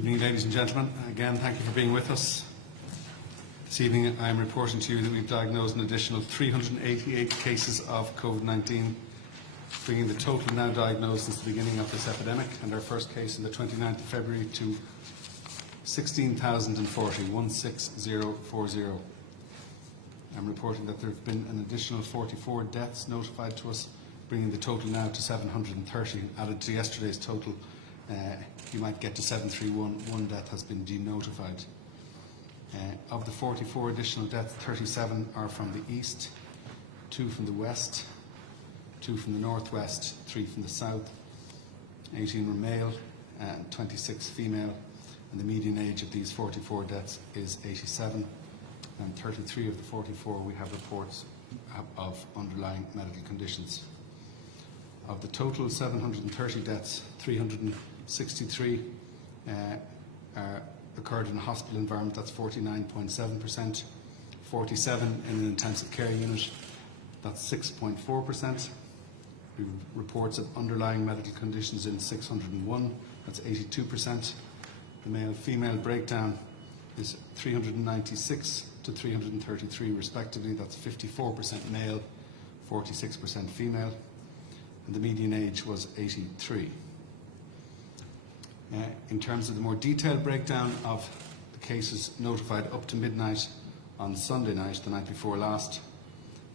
Good evening, ladies and gentlemen. Again, thank you for being with us. This evening I am reporting to you that we've diagnosed an additional 388 cases of COVID-19, bringing the total now diagnosed since the beginning of this epidemic and our first case on the 29th of February to 16,040. I'm reporting that there have been an additional 44 deaths notified to us, bringing the total now to 730. Added to yesterday's total, you might get to 731. One death has been denotified. Of the 44 additional deaths, 37 are from the east, 2 from the west, 2 from the northwest, 3 from the south. 18 were male and 26 female, and the median age of these 44 deaths is 87. And 33 of the 44 we have reports of underlying medical conditions. Of the total 730 deaths, 363 occurred in a hospital environment, that's 49.7%, 47 in an intensive care unit, that's 6.4%. We have reports of underlying medical conditions in 601, that's 82%. The male-female breakdown is 396 to 333 respectively, that's 54% male, 46% female, and the median age was 83. In terms of the more detailed breakdown of the cases notified up to midnight on Sunday night, the night before last,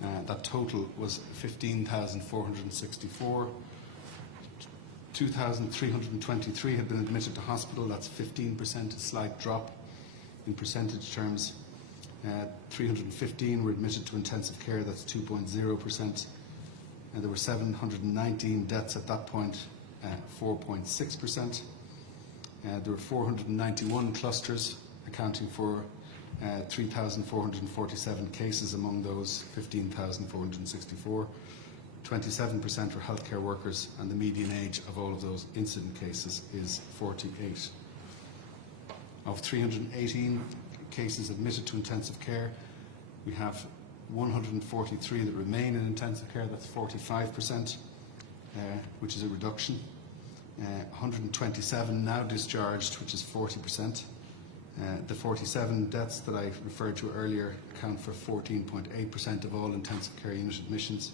that total was 15,464. 2,323 had been admitted to hospital, that's 15%, a slight drop in percentage terms. 315 were admitted to intensive care, that's 2.0%. And there were 719 deaths at that point, 4.6%. There were 491 clusters, accounting for 3,447 cases among those 15,464. 27% were healthcare workers, and the median age of all of those incident cases is 48. Of 318 cases admitted to intensive care, we have 143 that remain in intensive care, that's 45%, which is a reduction. 127 now discharged, which is 40%. The 47 deaths that I referred to earlier account for 14.8% of all intensive care unit admissions.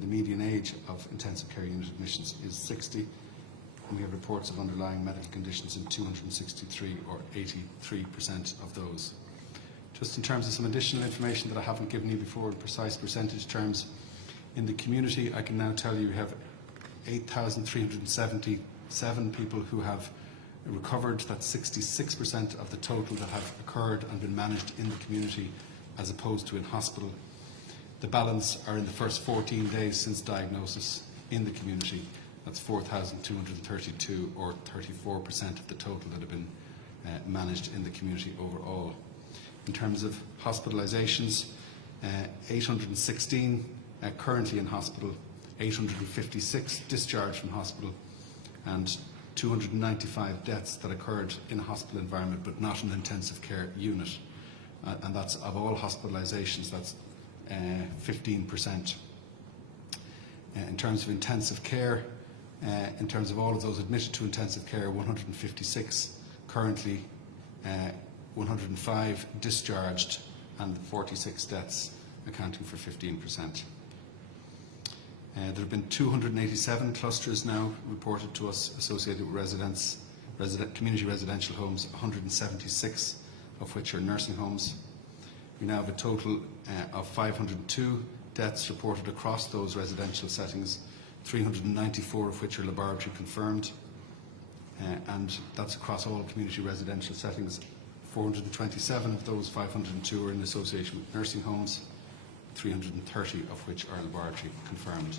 The median age of intensive care unit admissions is 60, and we have reports of underlying medical conditions in 263 or 83% of those. Just in terms of some additional information that I haven't given you before in precise percentage terms, in the community I can now tell you we have 8,377 people who have recovered. That's 66% of the total that have occurred and been managed in the community as opposed to in hospital. The balance are in the first 14 days since diagnosis in the community. That's 4,232 or 34% of the total that have been managed in the community overall. In terms of hospitalisations, 816 currently in hospital, 856 discharged from hospital, and 295 deaths that occurred in a hospital environment but not in an intensive care unit. And that's of all hospitalisations, that's 15%. In terms of intensive care, in terms of all of those admitted to intensive care, 156 currently, 105 discharged, and 46 deaths, accounting for 15%. There have been 287 clusters now reported to us associated with community residential homes, 176 of which are nursing homes. We now have a total of 502 deaths reported across those residential settings, 394 of which are laboratory confirmed, and that's across all community residential settings. 427 of those 502 are in association with nursing homes, 330 of which are laboratory confirmed.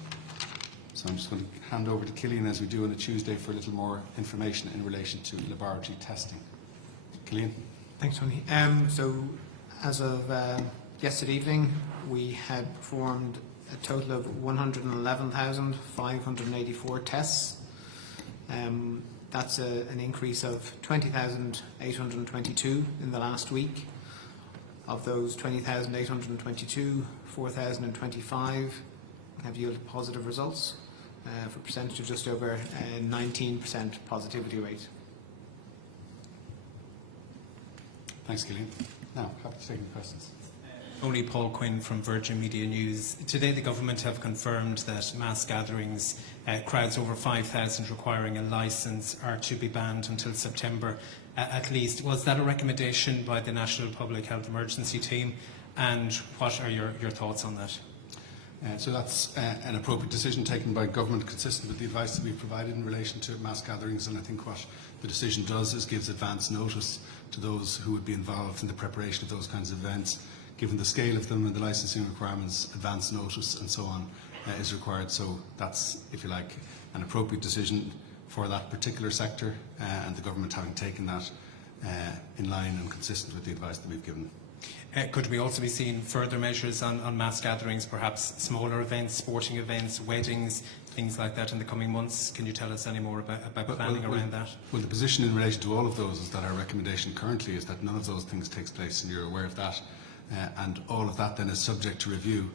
So I'm just going to hand over to Killian, as we do on a Tuesday, for a little more information in relation to laboratory testing. Killian. Thanks, Tony. So as of yesterday evening, we had performed a total of 111,584 tests. That's an increase of 20,822 in the last week. Of those 20,822, 4,025 have yielded positive results for a percentage of just over 19% positivity rate. Thanks, Gillian. Now, happy to take any questions. Only Paul Quinn from Virgin Media News. Today the government have confirmed that mass gatherings, crowds over 5,000 requiring a licence, are to be banned until September at least. Was that a recommendation by the National Public Health Emergency Team? And what are your thoughts on that? So that's an appropriate decision taken by government, consistent with the advice that we've provided in relation to mass gatherings, and I think what the decision does is gives advance notice to those who would be involved in the preparation of those kinds of events. Given the scale of them and the licensing requirements, advance notice and so on is required. So that's, if you like, an appropriate decision for that particular sector, and the government having taken that in line and consistent with the advice that we've given. Could we also be seeing further measures on mass gatherings, perhaps smaller events, sporting events, weddings, things like that in the coming months? Can you tell us any more about planning around that? Well, the position in relation to all of those is that our recommendation currently is that none of those things takes place, and you're aware of that. And all of that then is subject to review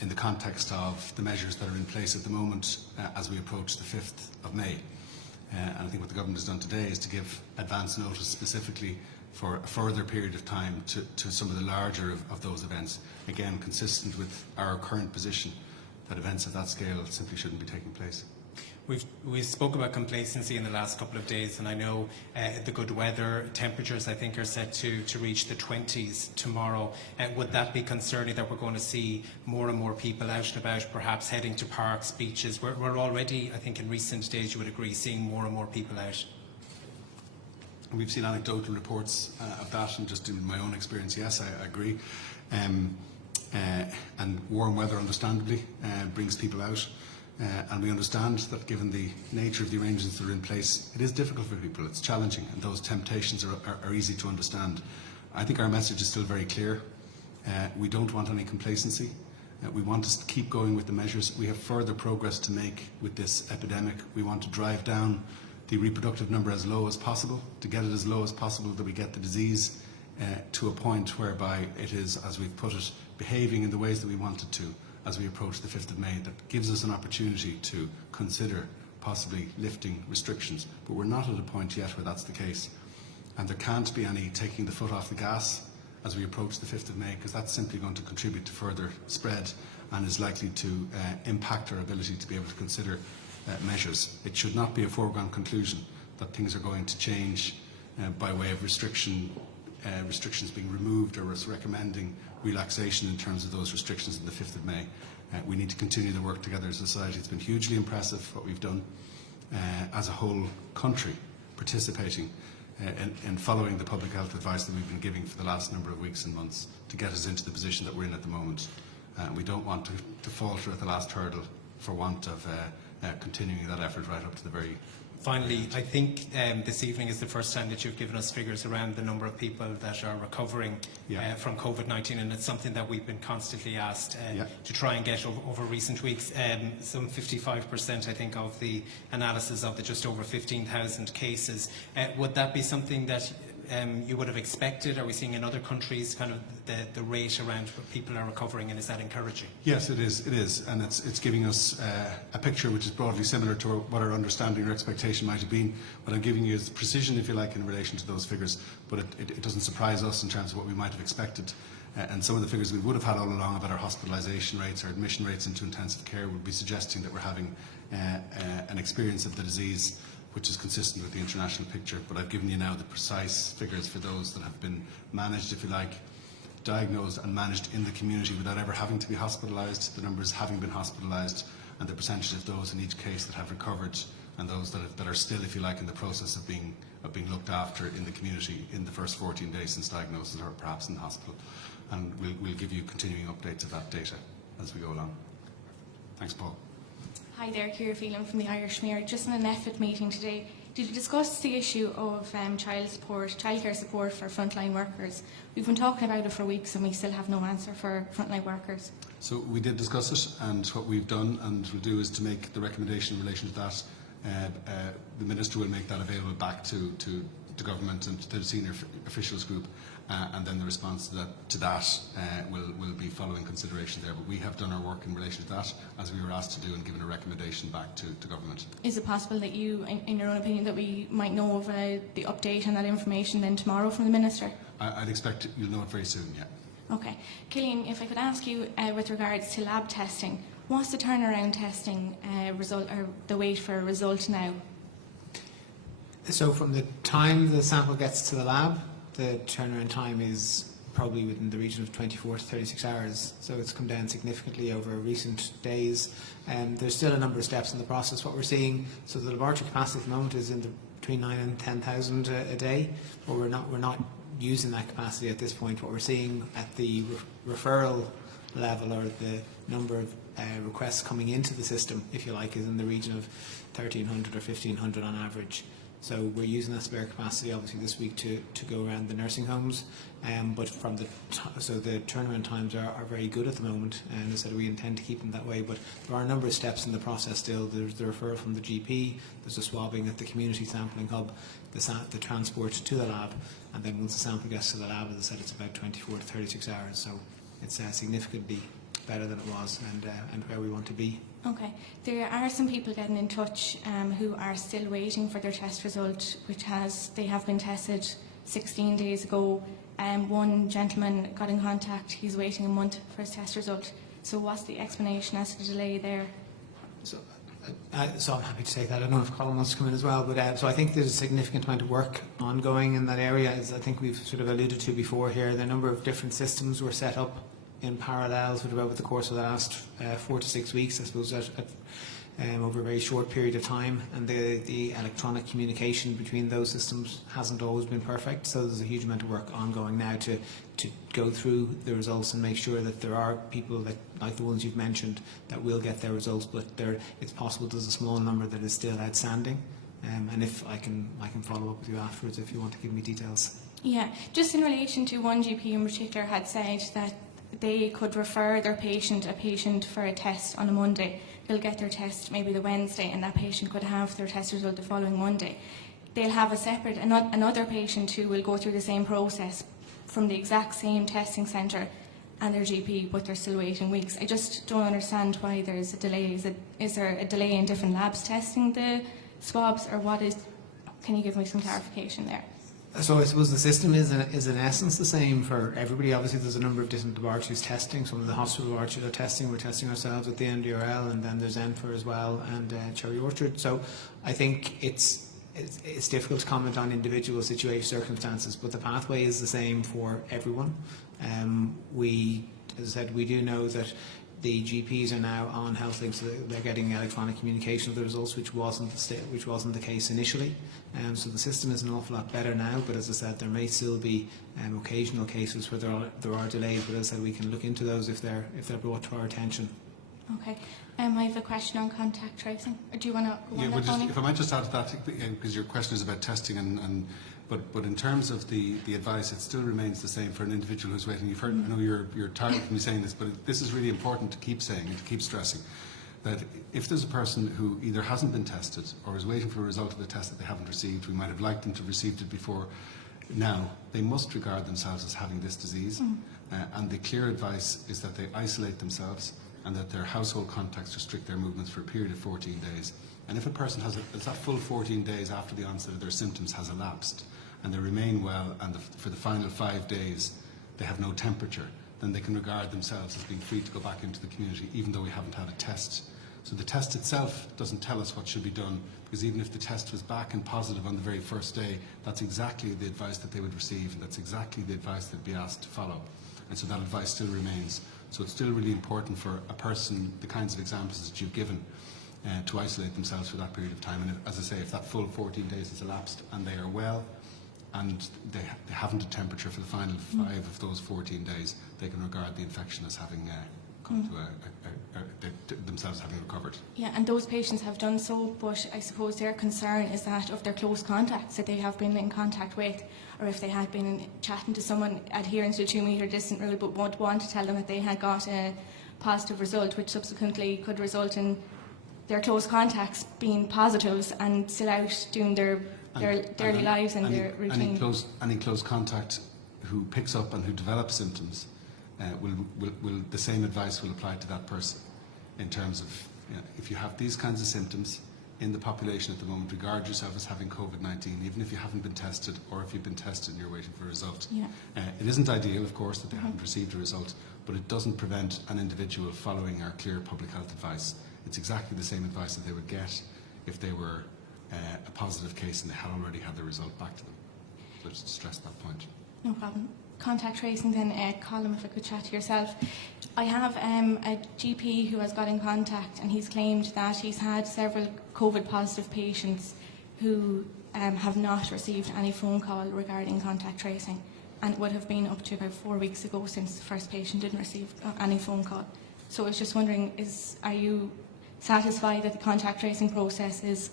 in the context of the measures that are in place at the moment as we approach the 5th of May. And I think what the government has done today is to give advance notice specifically for a further period of time to some of the larger of those events, again consistent with our current position that events of that scale simply shouldn't be taking place. We spoke about complacency in the last couple of days, and I know the good weather, temperatures I think are set to reach the 20s tomorrow. Would that be concerning that we're going to see more and more people out and about, perhaps heading to parks, beaches? We're already, I think in recent days you would agree, seeing more and more people out. We've seen anecdotal reports of that, and just in my own experience, yes, I agree. And warm weather, understandably, brings people out. And we understand that given the nature of the arrangements that are in place, it is difficult for people, it's challenging, and those temptations are easy to understand. I think our message is still very clear. We don't want any complacency. We want us to keep going with the measures. We have further progress to make with this epidemic. We want to drive down the reproductive number as low as possible, to get it as low as possible, that we get the disease to a point whereby it is, as we've put it, behaving in the ways that we want it to as we approach the 5th of May. That gives us an opportunity to consider possibly lifting restrictions. But we're not at a point yet where that's the case. And there can't be any taking the foot off the gas as we approach the 5th of May, because that's simply going to contribute to further spread and is likely to impact our ability to be able to consider measures. It should not be a foregone conclusion that things are going to change by way of restrictions being removed, or us recommending relaxation in terms of those restrictions on the 5th of May. We need to continue the work together as a society. It's been hugely impressive what we've done as a whole country, participating in following the public health advice that we've been giving for the last number of weeks and months to get us into the position that we're in at the moment. We don't want to falter at the last hurdle for want of continuing that effort right up to the very Finally, I think this evening is the first time that you've given us figures around the number of people that are recovering from COVID-19, and it's something that we've been constantly asked to try and get over recent weeks. Some 55%, I think, of the analysis of the just over 15,000 cases. Would that be something that you would have expected? Are we seeing in other countries kind of the rate around what people are recovering, and is that encouraging? Yes, it is, and it's giving us a picture which is broadly similar to what our understanding or expectation might have been. What I'm giving you is precision, if you like, in relation to those figures, but it doesn't surprise us in terms of what we might have expected. And some of the figures we would have had all along about our hospitalisation rates, our admission rates into intensive care, would be suggesting that we're having an experience of the disease which is consistent with the international picture. But I've given you now the precise figures for those that have been managed, if you like, diagnosed and managed in the community without ever having to be hospitalised, the numbers having been hospitalised, and the percentage of those in each case that have recovered, and those that are still, if you like, in the process of being looked after in the community in the first 14 days since diagnosis, or perhaps in the hospital. And we'll give you continuing updates of that data as we go along. Thanks, Paul. Hi there, Ciara Phelan from the Irish Mirror. Just in an EFIT meeting today, did you discuss the issue of childcare support for frontline workers? We've been talking about it for weeks and we still have no answer for frontline workers. So we did discuss it, and what we've done and will do is to make the recommendation in relation to that. The Minister will make that available back to the government and to the senior officials group, and then the response to that will be following consideration there. But we have done our work in relation to that, as we were asked to do, and given a recommendation back to government. Is it possible that you, in your own opinion, that we might know of the update on that information then tomorrow from the Minister? I'd expect you'll know it very soon, yeah. Okay. Killian, if I could ask you with regards to lab testing, what's the turnaround testing result, or the wait for a result now? So from the time the sample gets to the lab, the turnaround time is probably within the region of 24 to 36 hours. So it's come down significantly over recent days. There's still a number of steps in the process. What we're seeing, so the laboratory capacity at the moment is between 9 and 10,000 a day, but we're not using that capacity at this point. What we're seeing at the referral level, or the number of requests coming into the system, if you like, is in the region of 1,300 or 1,500 on average. So we're using that spare capacity obviously this week to go around the nursing homes, but so the turnaround times are very good at the moment, and as I said, we intend to keep them that way. But there are a number of steps in the process still. There's the referral from the GP, there's the swabbing at the community sampling hub, the transport to the lab, and then once the sample gets to the lab, as I said, it's about 24 to 36 hours. So it's significantly better than it was, and where we want to be. Okay. There are some people getting in touch who are still waiting for their test result, they have been tested 16 days ago. One gentleman got in contact, he's waiting a month for his test result. So what's the explanation as to the delay there? So I'm happy to take that. I don't know if Colin wants to come in as well, but so I think there's a significant amount of work ongoing in that area. As I think we've sort of alluded to before here, the number of different systems were set up in parallel sort of over the course of the last 4 to 6 weeks, I suppose, over a very short period of time, and the electronic communication between those systems hasn't always been perfect. So there's a huge amount of work ongoing now to go through the results and make sure that there are people that, like the ones you've mentioned, that will get their results, but it's possible there's a small number that is still outstanding. And if I can follow up with you afterwards if you want to give me details. Yeah, just in relation to one GP in particular had said that they could refer a patient for a test on a Monday. They'll get their test maybe the Wednesday, and that patient could have their test result the following Monday. They'll have another patient who will go through the same process from the exact same testing centre and their GP, but they're still waiting weeks. I just don't understand why there's a delay. Is there a delay in different labs testing the swabs, or what is? Can you give me some clarification there? So I suppose the system is in essence the same for everybody. Obviously there's a number of different laboratories testing. Some of the hospital laboratories are testing. We're testing ourselves at the NDRL, and then there's Enfer as well, and Cherry Orchard. So I think it's difficult to comment on individual circumstances, but the pathway is the same for everyone. As I said, we do know that the GPs are now on HealthLink, so they're getting electronic communication of the results, which wasn't the case initially. So the system is an awful lot better now, but as I said, there may still be occasional cases where there are delays. But as I said, we can look into those if they're brought to our attention. Okay. I have a question on contact tracing. Or do you want to go on that, Tony? If I might just add to that, because your question is about testing, but in terms of the advice, it still remains the same for an individual who's waiting. You've heard, I know you're tired of me saying this, but this is really important to keep saying and to keep stressing, that if there's a person who either hasn't been tested or is waiting for a result of a test that they haven't received, we might have liked them to have received it before now, they must regard themselves as having this disease. And the clear advice is that they isolate themselves and that their household contacts restrict their movements for a period of 14 days. And if a person it's that full 14 days after the onset of their symptoms has elapsed, and they remain well, and for the final 5 days they have no temperature, then they can regard themselves as being free to go back into the community, even though we haven't had a test. So the test itself doesn't tell us what should be done, because even if the test was back and positive on the very first day, that's exactly the advice that they would receive, and that's exactly the advice they'd be asked to follow. And so that advice still remains. So it's still really important for a person, the kinds of examples that you've given, to isolate themselves for that period of time. And as I say, if that full 14 days has elapsed and they are well, and they haven't a temperature for the final 5 of those 14 days, they can regard the infection as having come to themselves having recovered. Yeah, and those patients have done so, but I suppose their concern is that of their close contacts that they have been in contact with, or if they had been chatting to someone adhering to the 2-metre distance rule but won't want to tell them that they had got a positive result, which subsequently could result in their close contacts being positives and still out doing their their daily lives and their routine. Any close contact who picks up and who develops symptoms, the same advice will apply to that person in terms of, if you have these kinds of symptoms in the population at the moment, regard yourself as having COVID-19, even if you haven't been tested, or if you've been tested and you're waiting for a result. Yeah. It isn't ideal, of course, that they haven't received a result, but it doesn't prevent an individual following our clear public health advice. It's exactly the same advice that they would get if they were a positive case and they had already had the result back to them. So just to stress that point. No problem. Contact tracing then, Colin, if I could chat to yourself. I have a GP who has got in contact, and he's claimed that he's had several COVID positive patients who have not received any phone call regarding contact tracing, and it would have been up to about 4 weeks ago since the first patient didn't receive any phone call. So I was just wondering, are you satisfied that the contact tracing process is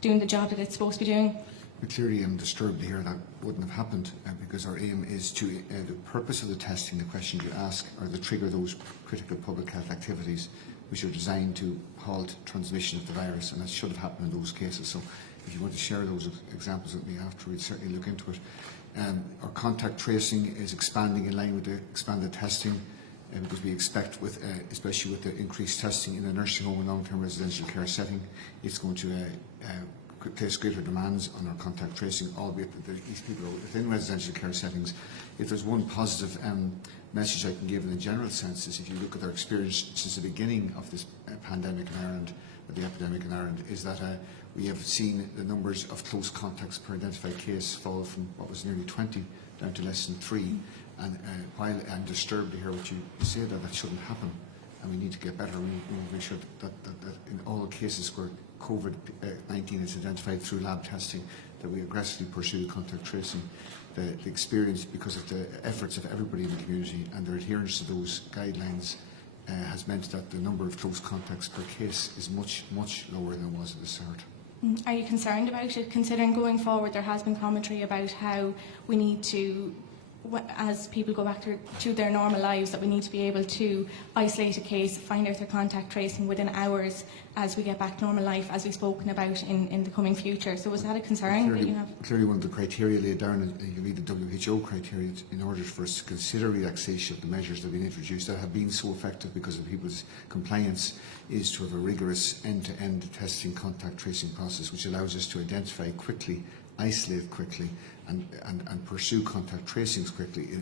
doing the job that it's supposed to be doing? We clearly am disturbed to hear that wouldn't have happened, because our aim is to, the purpose of the testing, the questions you ask, are to trigger those critical public health activities which are designed to halt transmission of the virus, and that should have happened in those cases. So if you want to share those examples with me after, we'd certainly look into it. Our contact tracing is expanding in line with the expanded testing, because we expect, especially with the increased testing in a nursing home and long-term residential care setting, it's going to place greater demands on our contact tracing, albeit that these people are within residential care settings. If there's one positive message I can give in a general sense, is if you look at our experience since the beginning of this pandemic in Ireland, or the epidemic in Ireland, is that we have seen the numbers of close contacts per identified case fall from what was nearly 20 down to less than 3. And while I'm disturbed to hear what you say, that shouldn't happen, and we need to get better. We need to make sure that in all cases where COVID-19 is identified through lab testing, that we aggressively pursue contact tracing. The experience, because of the efforts of everybody in the community and their adherence to those guidelines, has meant that the number of close contacts per case is much, much lower than it was at the start. Are you concerned about it, considering going forward there has been commentary about how we need to, as people go back to their normal lives, that we need to be able to isolate a case, find out their contact tracing within hours as we get back to normal life, as we've spoken about in the coming future. So was that a concern that you have? Clearly one of the criteria laid down, and you read the WHO criteria, in order for us to consider relaxation of the measures that have been introduced that have been so effective because of people's compliance, is to have a rigorous end-to-end testing contact tracing process which allows us to identify quickly, isolate quickly, and pursue contact tracings quickly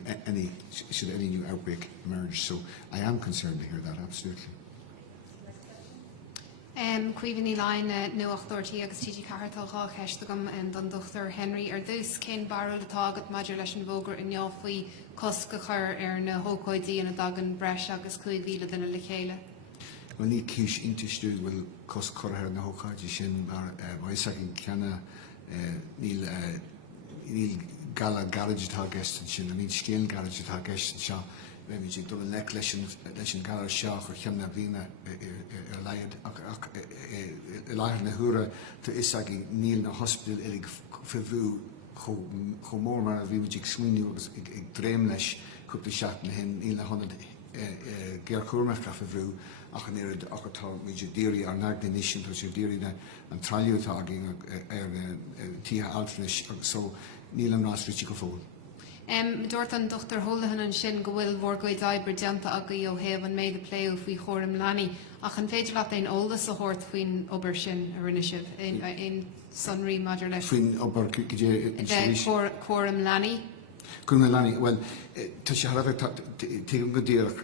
should any new outbreak emerge. So I am concerned to hear that, absolutely. Cuivan í lein nuachtartí agus TG Cartará cheistagam don Dr. Henry dús cén barúil atá agat maidir leis an bhógar in neall faoi cosca chur na hócóidí an a dagan breis agus 5 mhíle duna le chéile. Well, ní cís intistú bhfuil cos chortha na hócáidí sin mar bhaisagin ceanna níl gala garage atá gestan sin, a níl scéal garage atá gestan seo. Maybe you do a neck lesion galar shock or chemna vina laiad na hura to isagi níl na hospital elig fivru cho mór mar a bhí muid swinú agus ag dréim leis cúpla seach na hen níl na honna gear cuairmeach a fivru ach an éad ach atá muid déirí ar nag na nisin to déirí na an traliútá títhe altranis so níl an nás rití go fóil. Dúirt an Dr. Holohan an sin go bhfuil mórgóid d'oibre deanta agaí ó thaobh an méid a pléú faoi chóirim leanaí ach an féidir leat éon ólas a chóirt faoin obair sin a rinne sibh in sunraí maidir leis. Faoin obair chóirim leanaí? Cúna leanaí, well, tá sé harabh go dtíach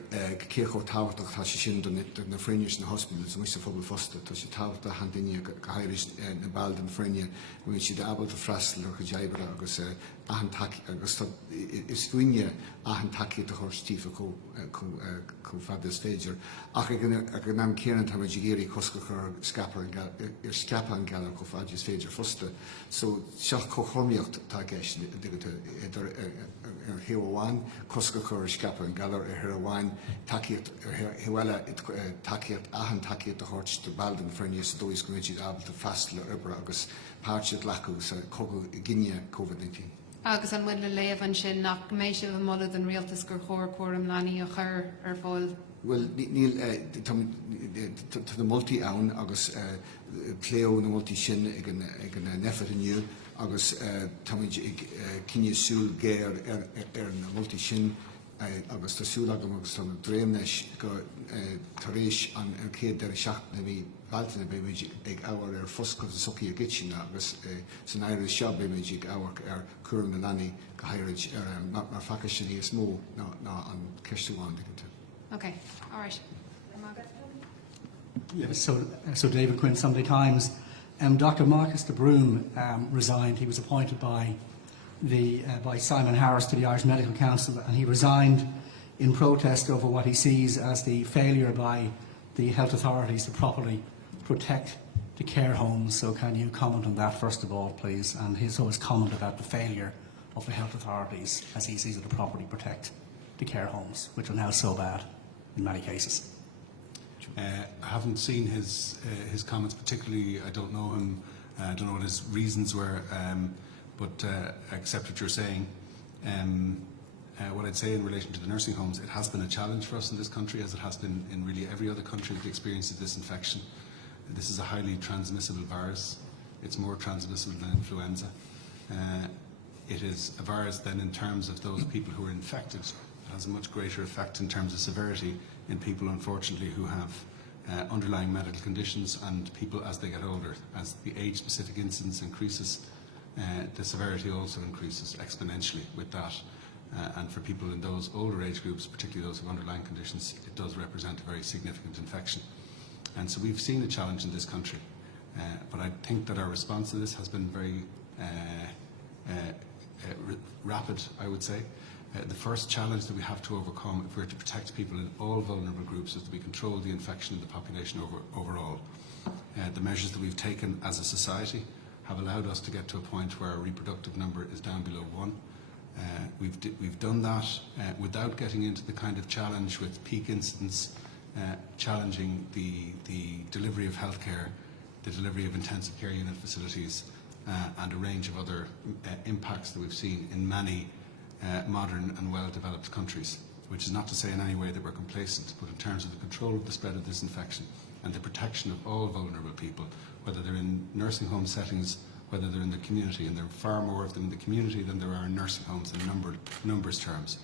cécho táhachtach tá sé sin na fréinnes na hospitals mu sa fphobal fosta, tá sé táhachtta handaine go hairis na bald an fréine, bhfuil siad abal a freistal ar go deibbre agus agus is fuine ahan takeí a chur stífa có fabdas féidir. Ach ag an nám céan tá muid géirí cosca chur scapa an galar có fabdas féidir fosta. So seach có chomíocht tá gceist ar heamháin cosca chur scapa an galar ar heamháin takeíocht ar heamhile takeíocht ahan takeíocht a chóirt de bald an fréine sa dóis go muid abal a freistal ar obair agus páirtead lecu sa cogu gine COVID-19. Agus an bhfuil le léamh an sin nach méid sibh a mollad an rialtas gur chóir cuairim leanaí a chur ar fáil. Well, níl tá na multi ann agus pléo na multi sin ag an nefad aniu agus táid cinne súl géir na multi sin agus tásúla agus tá dréimneis go taréis an céad ar seachna bhí bhiltainna béimiid ag áhar foscail soí a gitsin agus san éir seo béimiid ag áhar cuam na leanaí go hairid mar facha sin níos mó ná an ceistúháin tú. Okay, all right. Yes, so David Quinn, Sunday Times. Dr. Marcus de Broom resigned. He was appointed by Simon Harris to the Irish Medical Council, and he resigned in protest over what he sees as the failure by the health authorities to properly protect the care homes. So can you comment on that first of all, please, and his comment about the failure of the health authorities as he sees it to properly protect the care homes, which are now so bad in many cases. I haven't seen his comments particularly. I don't know him. I don't know what his reasons were, but I accept what you're saying. What I'd say in relation to the nursing homes, it has been a challenge for us in this country, as it has been in really every other country that experiences this infection. This is a highly transmissible virus. It's more transmissible than influenza. It is a virus then in terms of those people who are infected. It has a much greater effect in terms of severity in people, unfortunately, who have underlying medical conditions, and people as they get older. As the age-specific incidence increases, the severity also increases exponentially with that. And for people in those older age groups, particularly those with underlying conditions, it does represent a very significant infection. And so we've seen the challenge in this country. But I think that our response to this has been very rapid, I would say. The first challenge that we have to overcome if we're to protect people in all vulnerable groups is that we control the infection in the population overall. The measures that we've taken as a society have allowed us to get to a point where our reproductive number is down below 1. We've done that without getting into the kind of challenge with peak incidence, challenging the delivery of healthcare, the delivery of intensive care unit facilities, and a range of other impacts that we've seen in many modern and well-developed countries, which is not to say in any way that we're complacent, but in terms of the control of the spread of this infection and the protection of all vulnerable people, whether they're in nursing home settings, whether they're in the community, and there are far more of them in the community than there are in nursing homes in numbers terms.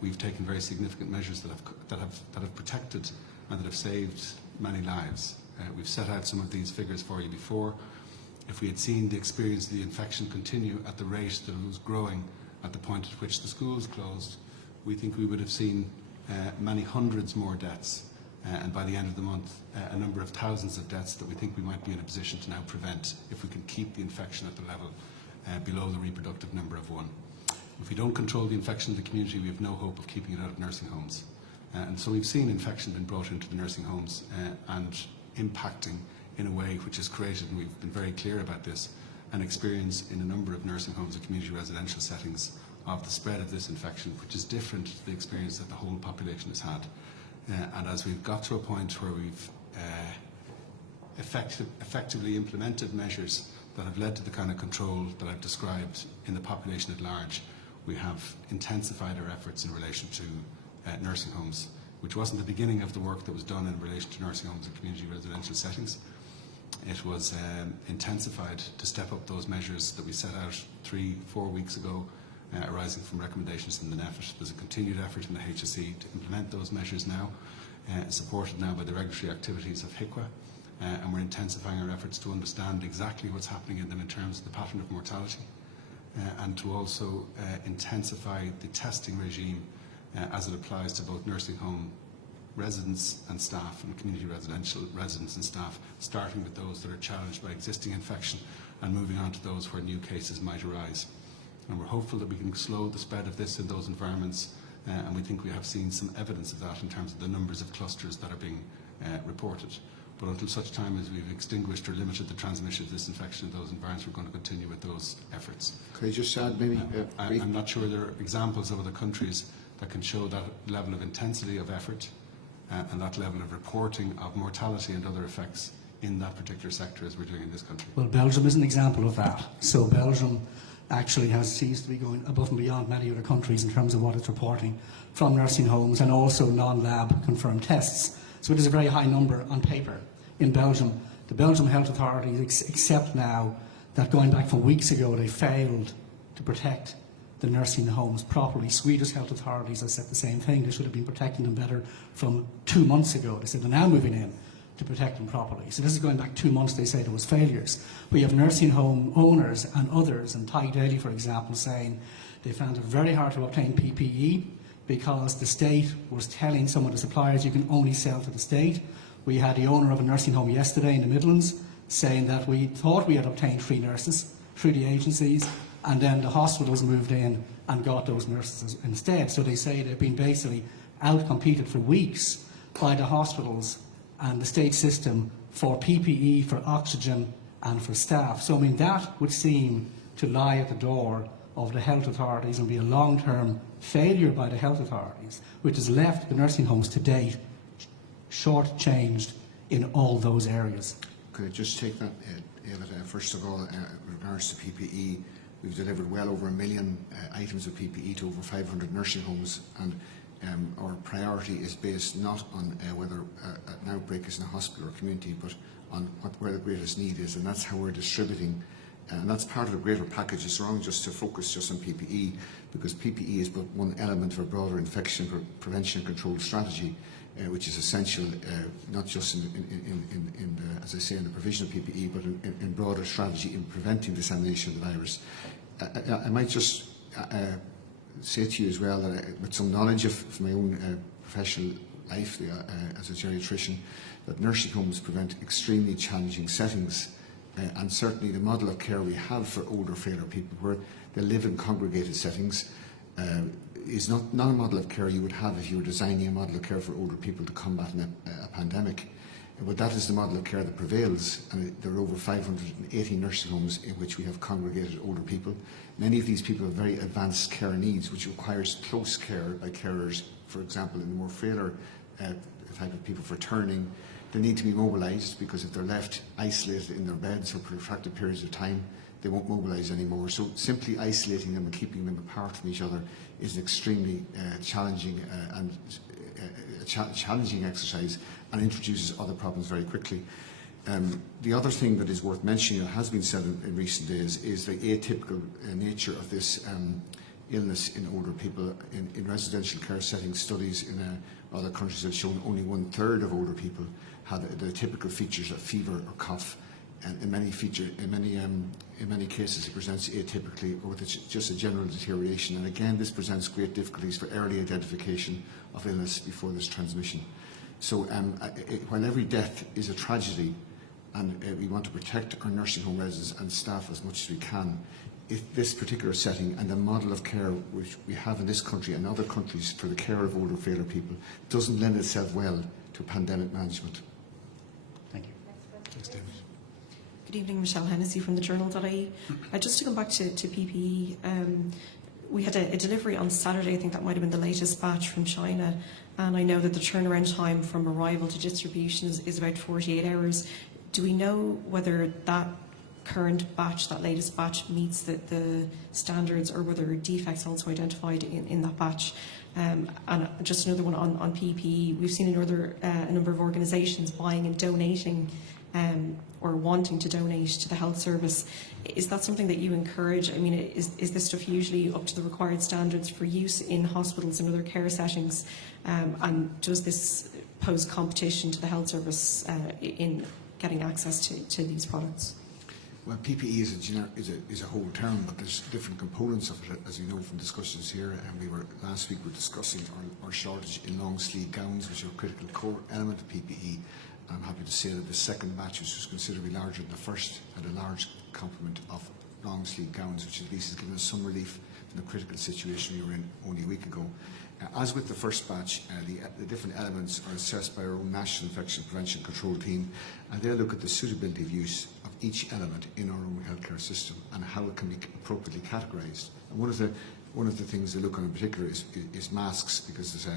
We've taken very significant measures that have protected and that have saved many lives. We've set out some of these figures for you before. If we had seen the experience of the infection continue at the rate that it was growing at the point at which the schools closed, we think we would have seen many hundreds more deaths, and by the end of the month, a number of thousands of deaths that we think we might be in a position to now prevent if we can keep the infection at the level below the reproductive number of 1. If we don't control the infection in the community, we have no hope of keeping it out of nursing homes. And so we've seen infection being brought into the nursing homes and impacting in a way which has created, and we've been very clear about this, an experience in a number of nursing homes and community residential settings of the spread of this infection, which is different to the experience that the whole population has had. And as we've got to a point where we've effectively implemented measures that have led to the kind of control that I've described in the population at large, we have intensified our efforts in relation to nursing homes, which wasn't the beginning of the work that was done in relation to nursing homes and community residential settings. It was intensified to step up those measures that we set out 3-4 weeks ago, arising from recommendations from the NEFIT. There's a continued effort in the HSE to implement those measures now, supported now by the regulatory activities of HICWA, and we're intensifying our efforts to understand exactly what's happening in them in terms of the pattern of mortality, and to also intensify the testing regime as it applies to both nursing home residents and staff and community residential residents and staff, starting with those that are challenged by existing infection and moving on to those where new cases might arise. And we're hopeful that we can slow the spread of this in those environments, and we think we have seen some evidence of that in terms of the numbers of clusters that are being reported. But until such time as we've extinguished or limited the transmission of this infection in those environments, we're going to continue with those efforts. Could I just add maybe... I'm not sure there are examples of other countries that can show that level of intensity of effort and that level of reporting of mortality and other effects in that particular sector as we're doing in this country. Well, Belgium is an example of that. So Belgium actually seems to be going above and beyond many other countries in terms of what it's reporting from nursing homes and also non-lab confirmed tests. So it is a very high number on paper in Belgium. The Belgian health authorities accept now that going back from weeks ago, they failed to protect the nursing homes properly. Swedish health authorities have said the same thing. They should have been protecting them better from 2 months ago. They said they're now moving in to protect them properly. So this is going back 2 months. They say there was failures. We have nursing home owners and others, and Ty Daly, for example, saying they found it very hard to obtain PPE because the state was telling some of the suppliers you can only sell to the state. We had the owner of a nursing home yesterday in the Midlands saying that we thought we had obtained 3 nurses through the agencies, and then the hospitals moved in and got those nurses instead. So they say they've been basically out-competed for weeks by the hospitals and the state system for PPE, for oxygen and for staff. So I mean that would seem to lie at the door of the health authorities and be a long-term failure by the health authorities, which has left the nursing homes to date short-changed in all those areas. Could I just take that, Eva? First of all, with regards to PPE, we've delivered well over 1 million items of PPE to over 500 nursing homes, and our priority is based not on whether an outbreak is in a hospital or community, but on where the greatest need is, and that's how we're distributing. And that's part of the greater package. It's wrong just to focus just on PPE, because PPE is but one element of a broader infection prevention and control strategy, which is essential not just in the, as I say, in the provision of PPE, but in broader strategy in preventing dissemination of the virus. I might just say to you as well that with some knowledge of my own professional life as a geriatrician, that nursing homes present extremely challenging settings, and certainly the model of care we have for older, frailer people, where they live in congregated settings, is not a model of care you would have if you were designing a model of care for older people to combat a pandemic. But that is the model of care that prevails, and there are over 580 nursing homes in which we have congregated older people. Many of these people have very advanced care needs, which requires close care by carers. For example, in the more frailer type of people for turning, they need to be mobilised, because if they're left isolated in their beds for protracted periods of time, they won't mobilise anymore. So simply isolating them and keeping them apart from each other is an extremely challenging exercise, and introduces other problems very quickly. The other thing that is worth mentioning, that has been said in recent days, is the atypical nature of this illness in older people. In residential care settings, studies in other countries have shown only 1/3 of older people have the typical features of fever or cough, and in many cases it presents atypically, or with just a general deterioration. And again, this presents great difficulties for early identification of illness before there's transmission. So while every death is a tragedy, and we want to protect our nursing home residents and staff as much as we can, if this particular setting and the model of care which we have in this country and other countries for the care of older, frailer people doesn't lend itself well to pandemic management. Thank you. Thanks, David. Good evening, Michelle Hennessy from the Journal.ie. Just to come back to PPE, we had a delivery on Saturday. I think that might have been the latest batch from China, and I know that the turnaround time from arrival to distribution is about 48 hours. Do we know whether that current batch, that latest batch, meets the standards, or were there defects also identified in that batch? And just another one on PPE. We've seen a number of organisations buying and donating or wanting to donate to the health service. Is that something that you encourage? I mean, is this stuff usually up to the required standards for use in hospitals and other care settings? And does this pose competition to the health service in getting access to these products? Well, PPE is a whole term, but there's different components of it, as you know from discussions here. And last week we were discussing our shortage in long sleeve gowns, which are a critical core element of PPE. I'm happy to say that the second batch, which was considerably larger than the first, had a large complement of long sleeve gowns, which at least has given us some relief from the critical situation we were in only a week ago. As with the first batch, the different elements are assessed by our own National Infection Prevention Control Team, and they look at the suitability of use of each element in our own healthcare system and how it can be appropriately categorised. And one of the things they look on in particular is masks, because there's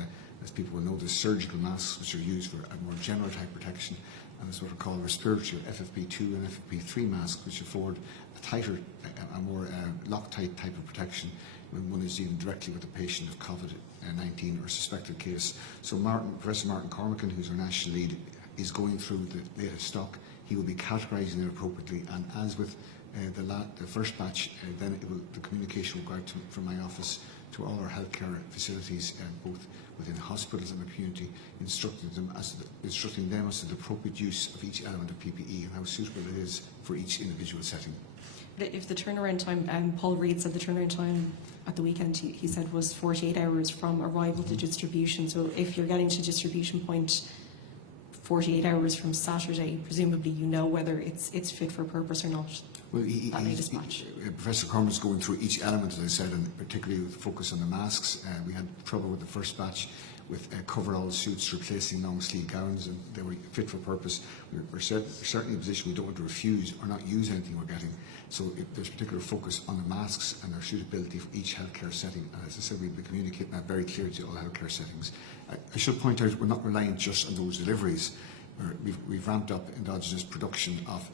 as people will know, there's surgical masks which are used for a more general type protection, and there's what are called respiratory FFP2 and FFP3 masks, which afford a tighter, a more Loctite type of protection when one is dealing directly with a patient of COVID-19 or suspected case. So Professor Martin Cormacan, who's our national lead, is going through the latest stock. He will be categorising it appropriately, and as with the first batch, then the communication will go out from my office to all our healthcare facilities, both within hospitals and the community, instructing them as to the appropriate use of each element of PPE and how suitable it is for each individual setting. If the turnaround time, Paul Reid said the turnaround time at the weekend, he said, was 48 hours from arrival to distribution. So if you're getting to distribution point 48 hours from Saturday, presumably you know whether it's fit for purpose or not. Well, Professor Corman's going through each element, as I said, and particularly with focus on the masks. We had trouble with the first batch with coverall suits replacing long sleeve gowns, and they were fit for purpose. We're certainly in a position we don't want to refuse or not use anything we're getting. So there's particular focus on the masks and their suitability for each healthcare setting. And as I said, we'll be communicating that very clearly to all healthcare settings. I should point out we're not relying just on those deliveries. We've ramped up endogenous production of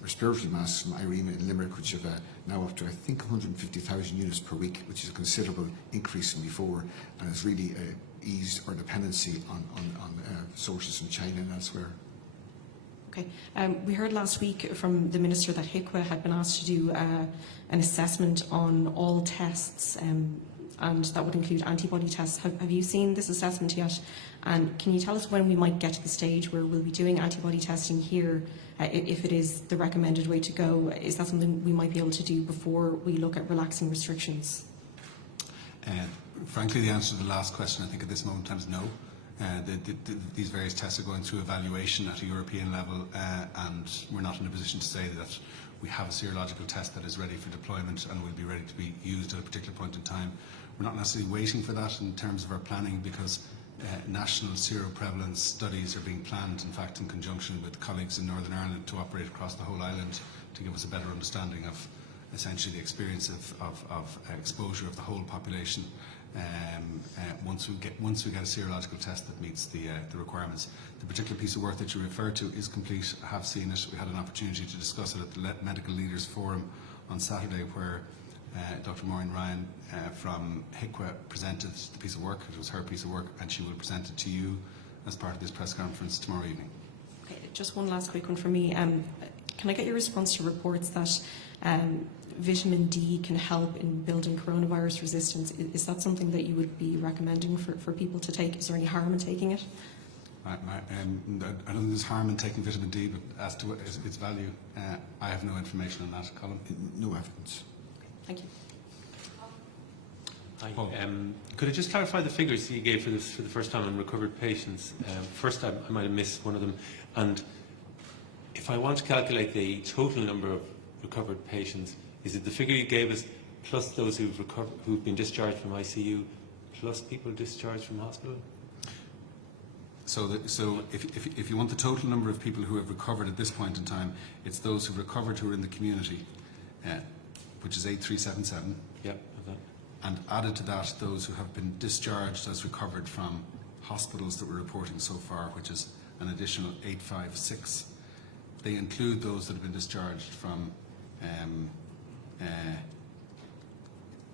respiratory masks from IREMA in Limerick, which have now up to, I think, 150,000 units per week, which is a considerable increase from before, and has really eased our dependency on sources from China and elsewhere. Okay. We heard last week from the Minister that HICWA had been asked to do an assessment on all tests, and that would include antibody tests. Have you seen this assessment yet? And can you tell us when we might get to the stage where we'll be doing antibody testing here, if it is the recommended way to go? Is that something we might be able to do before we look at relaxing restrictions? Frankly, the answer to the last question, I think at this moment in time is no. These various tests are going through evaluation at a European level, and we're not in a position to say that we have a serological test that is ready for deployment and will be ready to be used at a particular point in time. We're not necessarily waiting for that in terms of our planning, because national seroprevalence studies are being planned, in fact, in conjunction with colleagues in Northern Ireland, to operate across the whole island to give us a better understanding of essentially the experience of exposure of the whole population once we get a serological test that meets the requirements. The particular piece of work that you refer to is complete. I have seen it. We had an opportunity to discuss it at the Medical Leaders Forum on Saturday, where Dr. Maureen Ryan from HICWA presented the piece of work. It was her piece of work, and she will present it to you as part of this press conference tomorrow evening. Okay, just one last quick one from me. Can I get your response to reports that vitamin D can help in building coronavirus resistance? Is that something that you would be recommending for people to take? Is there any harm in taking it? I don't think there's harm in taking vitamin D, but as to its value, I have no information on that, Colin. No evidence. Thank you. Hi. Could I just clarify the figures that you gave for the first time on recovered patients? First, I might have missed one of them. And if I want to calculate the total number of recovered patients, is it the figure you gave us plus those who've been discharged from ICU, plus people discharged from hospital? So if you want the total number of people who have recovered at this point in time, it's those who have recovered who are in the community, which is 8377. Yep. And added to that, those who have been discharged as recovered from hospitals that we're reporting so far, which is an additional 856. They include those that have been discharged from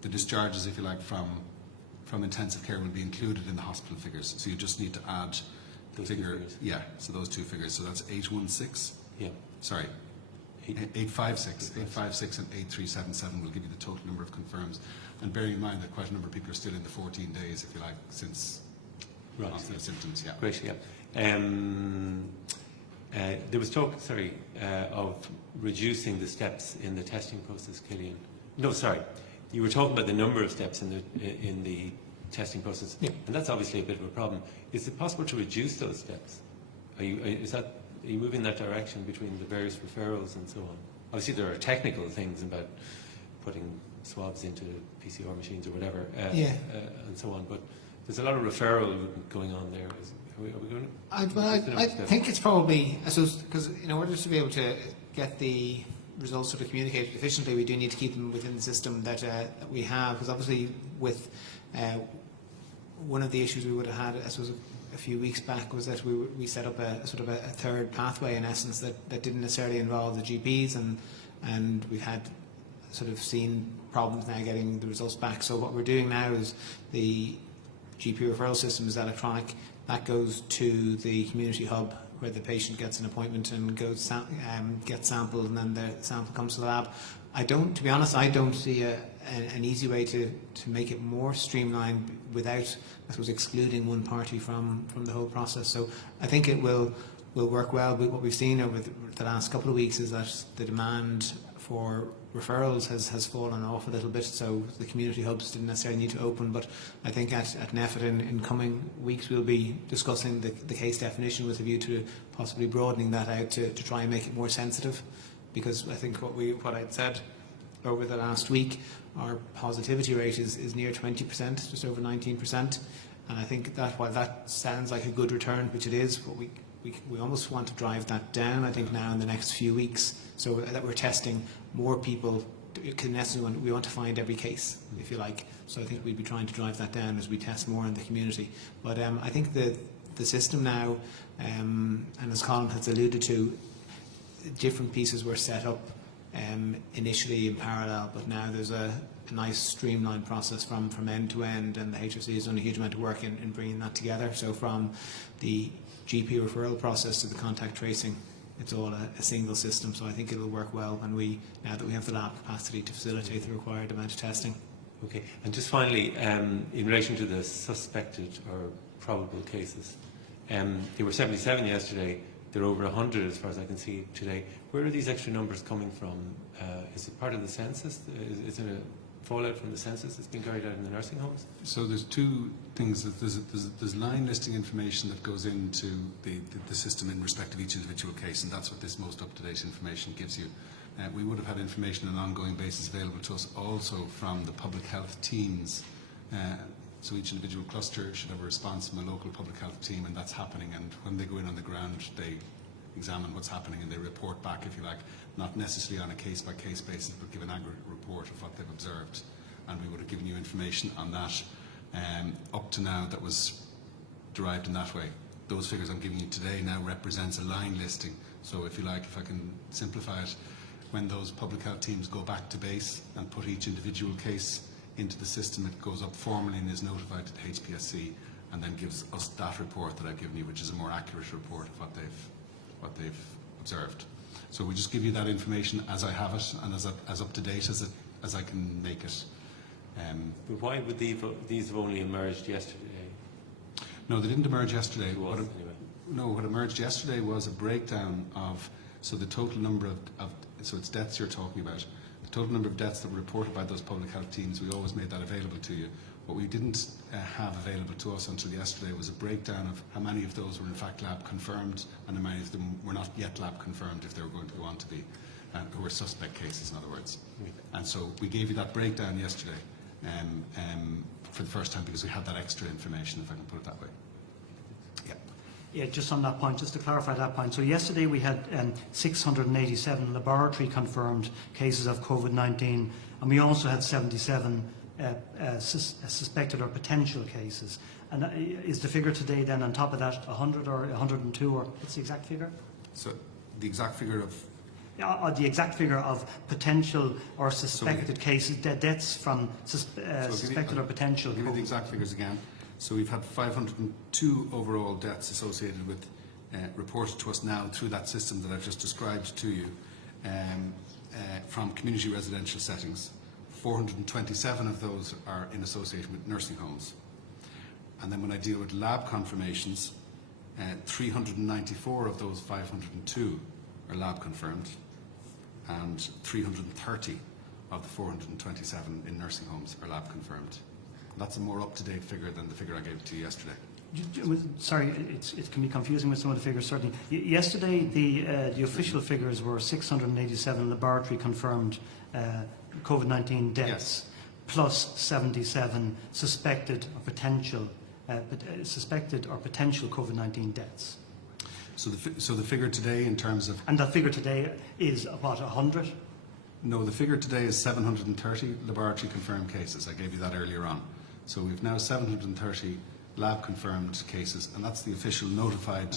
the discharges, if you like, from intensive care will be included in the hospital figures. So you just need to add the figure. Yeah, so those two figures. So that's 816. Yeah. Sorry. 856 and 8377 will give you the total number of confirms. And bearing in mind that quite a number of people are still in the 14 days, if you like, since onset of symptoms. Yeah. Great. Yeah. There was talk, of reducing the steps in the testing process, Killian. No, sorry. You were talking about the number of steps in the testing process, yeah. And that's obviously a bit of a problem. Is it possible to reduce those steps? Are you moving in that direction between the various referrals and so on? Obviously, there are technical things about putting swabs into PCR machines or whatever, and so on. But there's a lot of referral going on there. Are we going to, I think it's probably, I suppose, because in order to be able to get the results sort of communicated efficiently, we do need to keep them within the system that we have. Because obviously, with one of the issues we would have had, I suppose, a few weeks back was that we set up a sort of a third pathway in essence that didn't necessarily involve the GPs, and we've had sort of seen problems now getting the results back. So what we're doing now is the GP referral system is electronic. That goes to the community hub where the patient gets an appointment and goes gets sampled, and then the sample comes to the lab. To be honest, I don't see an easy way to make it more streamlined without, I suppose, excluding one party from the whole process. So I think it will work well. But what we've seen over the last couple of weeks is that the demand for referrals has fallen off a little bit, so the community hubs didn't necessarily need to open. But I think at NEFIT in coming weeks we'll be discussing the case definition with a view to possibly broadening that out to try and make it more sensitive. Because I think what I'd said over the last week, our positivity rate is near 20%, just over 19%. And I think that while that sounds like a good return, which it is, but we almost want to drive that down, I think, now in the next few weeks, so that we're testing more people. We want to find every case, if you like. So I think we'd be trying to drive that down as we test more in the community. But I think the system now, and as Colin has alluded to, different pieces were set up initially in parallel, but now there's a nice streamlined process from end to end, and the HSE has done a huge amount of work in bringing that together. So from the GP referral process to the contact tracing, it's all a single system. So I think it'll work well now that we have the lab capacity to facilitate the required amount of testing. Okay, and just finally, in relation to the suspected or probable cases, there were 77 yesterday. There are over 100 as far as I can see today. Where are these extra numbers coming from? Is it part of the census? Is it a fallout from the census that's been carried out in the nursing homes? So there's two things. There's line listing information that goes into the system in respect of each individual case, and that's what this most up-to-date information gives you. We would have had information on an ongoing basis available to us also from the public health teams. So each individual cluster should have a response from a local public health team, and that's happening. And when they go in on the ground, they examine what's happening and they report back, if you like, not necessarily on a case-by-case basis, but give an aggregate report of what they've observed. And we would have given you information on that up to now that was derived in that way. Those figures I'm giving you today now represents a line listing. So if you like, if I can simplify it, when those public health teams go back to base and put each individual case into the system, it goes up formally and is notified to the HPSC, and then gives us that report that I've given you, which is a more accurate report of what they've observed. So we just give you that information as I have it and as up to date as I can make it. But why would these have only emerged yesterday? No, they didn't emerge yesterday. What emerged yesterday was a breakdown of, so the total number of so it's deaths you're talking about. The total number of deaths that were reported by those public health teams, we always made that available to you. What we didn't have available to us until yesterday was a breakdown of how many of those were in fact lab confirmed and how many of them were not yet lab confirmed, if they were going to go on to be, who were suspect cases, in other words. And so we gave you that breakdown yesterday for the first time because we had that extra information, if I can put it that way. Yeah, just on that point, just to clarify that point. So yesterday we had 687 laboratory confirmed cases of COVID-19, and we also had 77 suspected or potential cases. And is the figure today then on top of that 100 or 102, or what's the exact figure? So the exact figure of... the exact figure of potential or suspected cases, deaths from suspected or potential. I'll give you the exact figures again. So we've had 502 overall deaths associated with, reported to us now through that system that I've just described to you, from community residential settings. 427 of those are in association with nursing homes. And then when I deal with lab confirmations, 394 of those 502 are lab confirmed, and 330 of the 427 in nursing homes are lab confirmed. That's a more up-to-date figure than the figure I gave to you yesterday. Sorry, it can be confusing with some of the figures, certainly. Yesterday, the official figures were 687 laboratory confirmed COVID-19 deaths, yes, plus 77 suspected or potential COVID-19 deaths. So the figure today in terms of... And that figure today is about 100? No, the figure today is 730 laboratory confirmed cases. I gave you that earlier on. So we've now 730 lab confirmed cases, and that's the official notified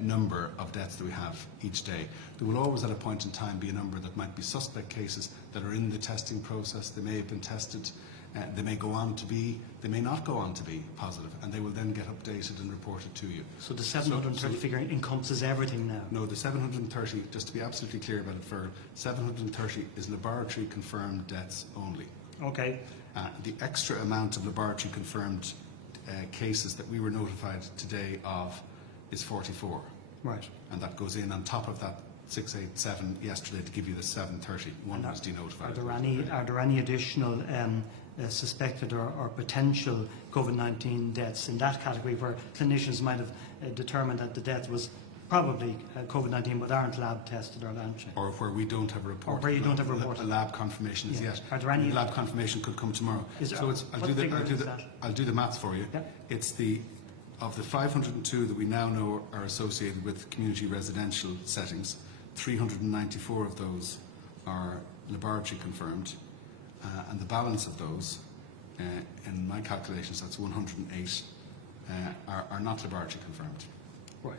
number of deaths that we have each day. There will always at a point in time be a number that might be suspect cases that are in the testing process. They may have been tested They may go on to be, they may not go on to be positive, and they will then get updated and reported to you. So the 730 figure encompasses everything now? No, the 730, just to be absolutely clear about it, for 730 is laboratory confirmed deaths only. Okay. The extra amount of laboratory confirmed cases that we were notified today of is 44. Right. And that goes in on top of that 687 yesterday to give you the 730. One was denotified. Are there any additional suspected or potential COVID-19 deaths in that category where clinicians might have determined that the death was probably COVID-19 but aren't lab tested or lab checked? Or where we don't have a report. Or where you don't have a report. A lab confirmation is yet. Are there any lab confirmation could come tomorrow. I'll do the maths for you. Yeah. It's of the 502 that we now know are associated with community residential settings, 394 of those are laboratory confirmed, and the balance of those, in my calculations, that's 108, are not laboratory confirmed. Right.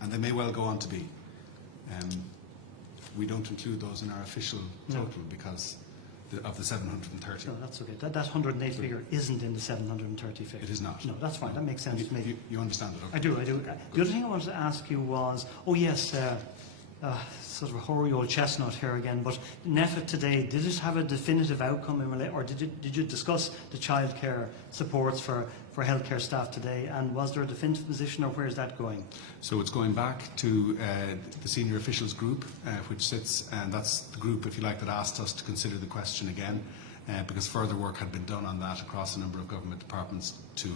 And they may well go on to be. We don't include those in our official total because of the 730. No, that's okay. That 108 figure isn't in the 730 figure. It is not. No, that's fine. That makes sense to me. You understand it, okay? I do. The other thing I wanted to ask you was, sort of a hoary old chestnut here again, but NEFIT today, did it have a definitive outcome or did you discuss the childcare supports for healthcare staff today, and was there a definitive position, or where is that going? So it's going back to the senior officials group, which sits, and that's the group, if you like, that asked us to consider the question again, because further work had been done on that across a number of government departments to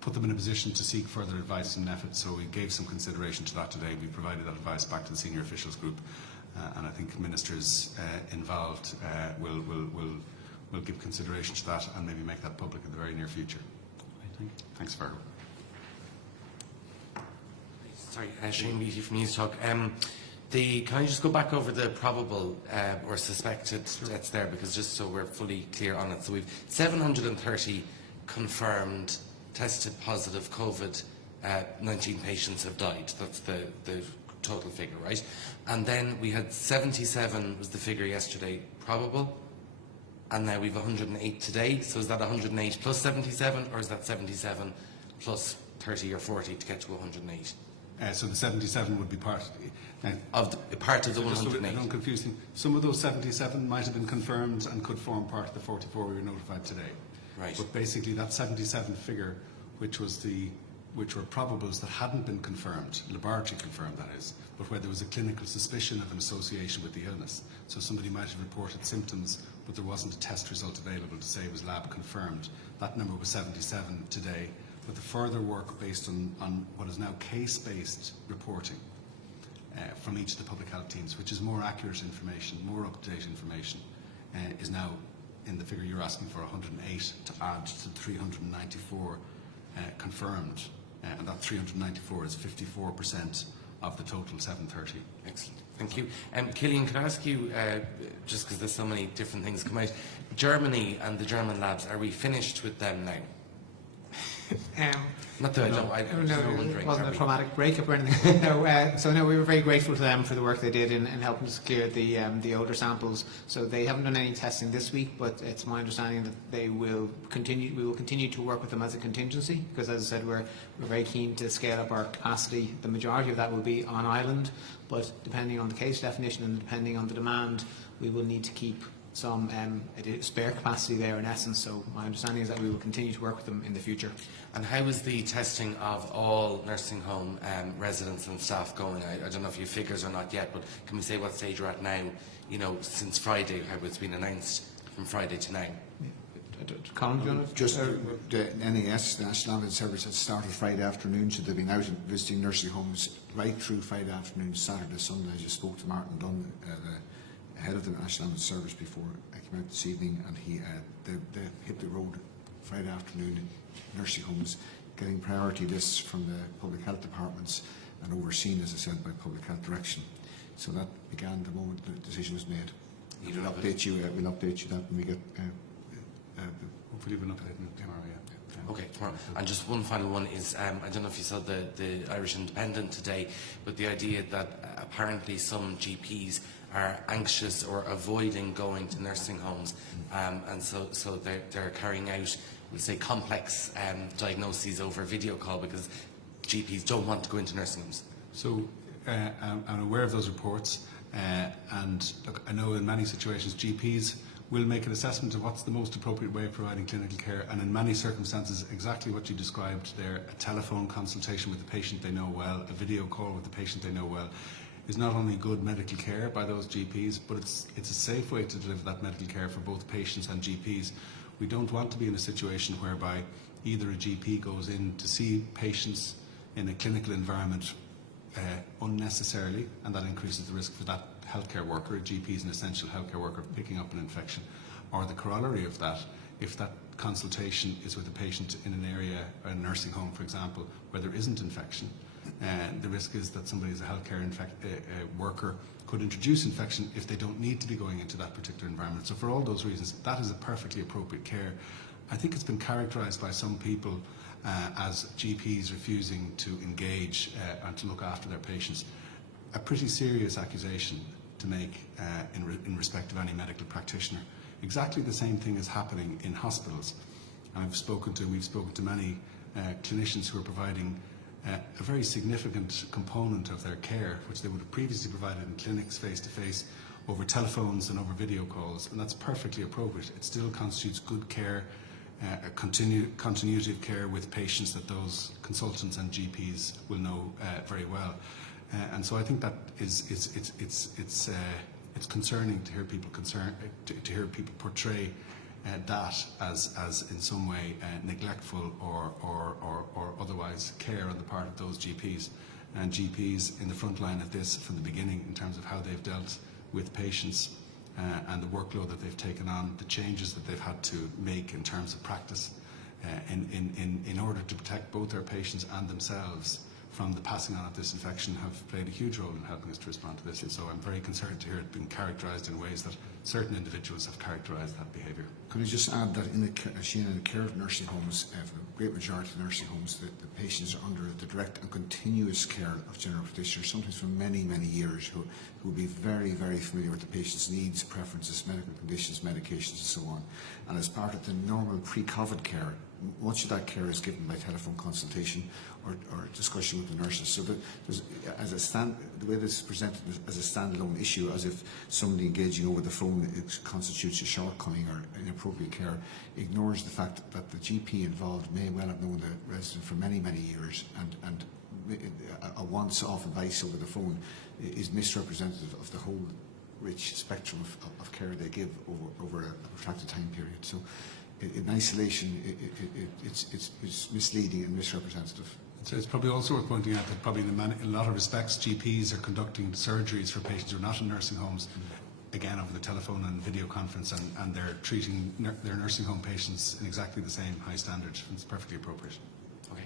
put them in a position to seek further advice in NEFIT. So we gave some consideration to that today. We provided that advice back to the senior officials group, and I think ministers involved will give consideration to that and maybe make that public in the very near future. Thanks, Fergal. Sorry, Shane Beattie from News Talk. Can I just go back over the probable or suspected deaths there, because just so we're fully clear on it. So we've 730 confirmed tested positive COVID-19 patients have died. That's the total figure, right? And then we had 77 was the figure yesterday probable, and now we've 108 today. So is that 108 plus 77, or is that 77 plus 30 or 40 to get to 108? So the 77 would be part of the 108. Don't confuse things. Some of those 77 might have been confirmed and could form part of the 44 we were notified today. Right. But basically that 77 figure, which were probables that hadn't been confirmed, laboratory confirmed that is, but where there was a clinical suspicion of an association with the illness. So somebody might have reported symptoms, but there wasn't a test result available to say it was lab confirmed. That number was 77 today. But the further work based on what is now case-based reporting from each of the public health teams, which is more accurate information, more up-to-date information, is now in the figure you're asking for, 108 to add to 394 confirmed, and that 394 is 54% of the total 730. Excellent, thank you. Killian, can I ask you, just because there's so many different things come out, Germany and the German labs, are we finished with them now? Not that it wasn't a traumatic breakup or anything. We were very grateful to them for the work they did in helping us clear the older samples. So they haven't done any testing this week, but it's my understanding that they will continue. We will continue to work with them as a contingency, because, as I said, we're very keen to scale up our capacity. The majority of that will be on island, but depending on the case definition and depending on the demand, we will need to keep some spare capacity there in essence. So my understanding is that we will continue to work with them in the future. And how is the testing of all nursing home residents and staff going? I don't know if you have figures or not yet, but can we say what stage you're at now, since Friday, how it's been announced from Friday to now? Colin, do you want to? Just the NAS, the National Ambulance Service, had started Friday afternoon, so they've been out visiting nursing homes right through Friday afternoon, Saturday, Sunday. I just spoke to Martin Dunn, the head of the National Ambulance Service, before I came out this evening, and they hit the road Friday afternoon in nursing homes, getting priority lists from the public health departments and overseen, as I said, by public health direction. So that began the moment the decision was made. We'll update you that when we get. Hopefully we'll update tomorrow. Yeah. Okay, tomorrow. And just one final one is, I don't know if you saw the Irish Independent today, but the idea that apparently some GPs are anxious or avoiding going to nursing homes, and so they're carrying out, we'll say, complex diagnoses over video call because GPs don't want to go into nursing homes. So I'm aware of those reports, and look, I know in many situations GPs will make an assessment of what's the most appropriate way of providing clinical care, and in many circumstances exactly what you described there, a telephone consultation with the patient they know well, a video call with the patient they know well, is not only good medical care by those GPs, but it's a safe way to deliver that medical care for both patients and GPs. We don't want to be in a situation whereby either a GP goes in to see patients in a clinical environment unnecessarily, and that increases the risk for that healthcare worker. A GP is an essential healthcare worker picking up an infection, or the corollary of that, if that consultation is with a patient in an area, a nursing home for example, where there isn't infection, the risk is that somebody as a healthcare worker could introduce infection if they don't need to be going into that particular environment. So for all those reasons, that is a perfectly appropriate care. I think it's been characterised by some people as GPs refusing to engage and to look after their patients. A pretty serious accusation to make in respect of any medical practitioner. Exactly the same thing is happening in hospitals. We've spoken to many clinicians who are providing a very significant component of their care, which they would have previously provided in clinics face-to-face, over telephones and over video calls, and that's perfectly appropriate. It still constitutes good care, a continuity of care with patients that those consultants and GPs will know very well. And so I think that it's concerning to hear people portray that as in some way neglectful or otherwise care on the part of those GPs. And GPs in the front line of this from the beginning in terms of how they've dealt with patients and the workload that they've taken on, the changes that they've had to make in terms of practice in order to protect both their patients and themselves from the passing on of this infection, have played a huge role in helping us to respond to this. And so I'm very concerned to hear it being characterised in ways that certain individuals have characterised that behaviour. Can I just add that in the care of nursing homes, for the great majority of nursing homes, the patients are under the direct and continuous care of general practitioners, sometimes for many, many years, who will be very, very familiar with the patient's needs, preferences, medical conditions, medications, and so on. And as part of the normal pre-COVID care, much of that care is given by telephone consultation or discussion with the nurses. So that the way this is presented as a standalone issue, as if somebody engaging over the phone constitutes a shortcoming or inappropriate care, ignores the fact that the GP involved may well have known the resident for many, many years, and a once-off advice over the phone is misrepresentative of the whole rich spectrum of care they give over a protracted time period. So in isolation, it's misleading and misrepresentative. So it's probably also worth pointing out that probably in a lot of respects GPs are conducting surgeries for patients who are not in nursing homes, again over the telephone and video conference, and they're treating their nursing home patients in exactly the same high standard. It's perfectly appropriate. Okay.